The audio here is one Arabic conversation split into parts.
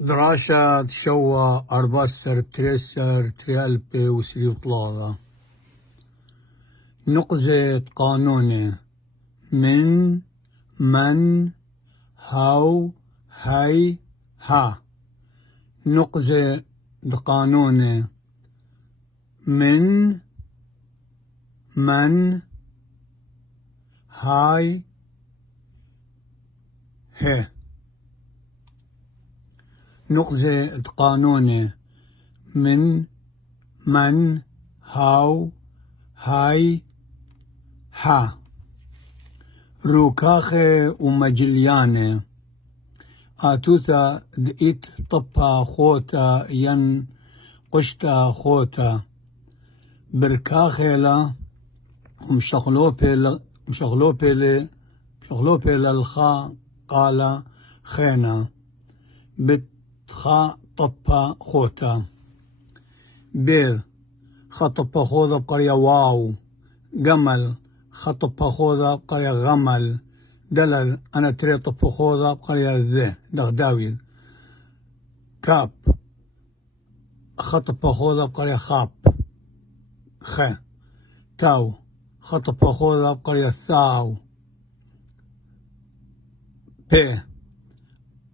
دراسة شوا أرباستر تريسر تريالبي وسري طلالة نقزة قانوني من هاو هاي ها نقزة قانوني من هاي هي نقزة قانوني من هاو هاي ها روكاخي ومجلياني آتوتا دئت طبا خوتا ين قشتا خوتا بركاخيلا مشغلوبي للخا قال خينا بتخا طبا خوتا بير خطبا خوذا بقرية واو جمل خطبا خوذا بقرية غمل دلل أنا تري طبا خوذا بقرية ذي دغداويل كاب خطبا خوذا بقرية خاب خ تاو خطبا خوذا بقرية ثاو بي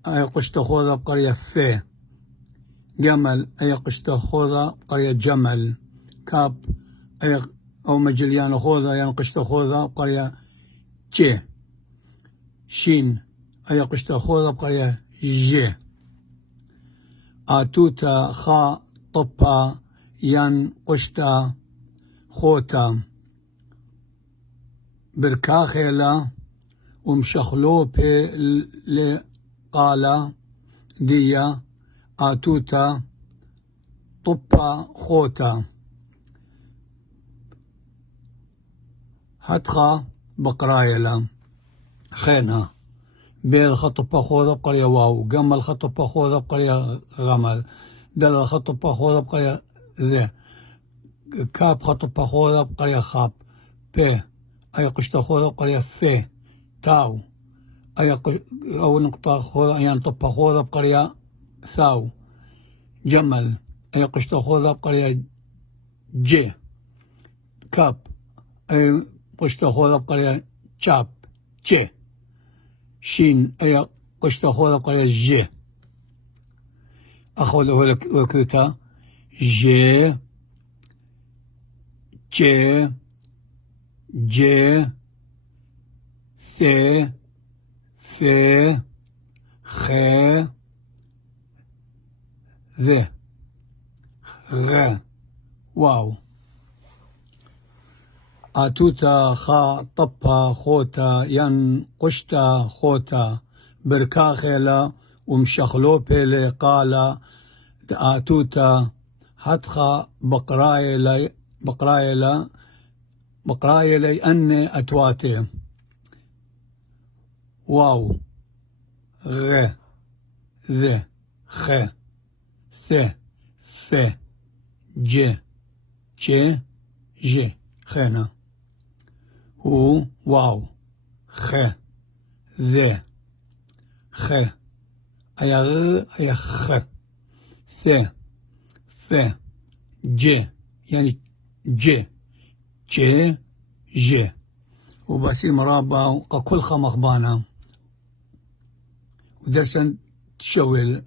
أي قشت خوذا بقرية في جمل أي قشت خوذا بقرية جمل كاب أي أو مجليان خوذا ينقشت خوذا بقرية جي شين أي قشت خوذا بقرية جي آتوتا خا طبا ينقشت خوتا بركاخيلا ومشخلوبي لقالا ديا آتوتا طبا خوتا هتخا بقرايلا خينا بيل خطبا خوذا بقرية واو جمل خطبا خوذا بقرية غمل دل خطبا خوذا بقرية ذي كاب خطبا خوذا بقرية خاب بي أي قشت خوذا بقرية في تاو أو نقطة خوذا يعني طبا خوذا بقرية ثاو جمل أي قشت خوذا بقرية جي كاب أي قشت خوذا بقرية شاب جي شين أي قشت خوذا بقرية جي أخذ وكتا جي جي جي ثي في خي ذي غ واو آتوتا خا طبا خوتا ين قشتا خوتا بركاخيلا ومشخلوبي لقالا آتوتا هتخا بقرايلي أني أتواتي واو غ ذ خ ث ف ج جي خينا واو خ ذ خ أي غ أي خ ث ف ج يعني ج وباسي مرابا وكل خمخبانا ودرسن تشويل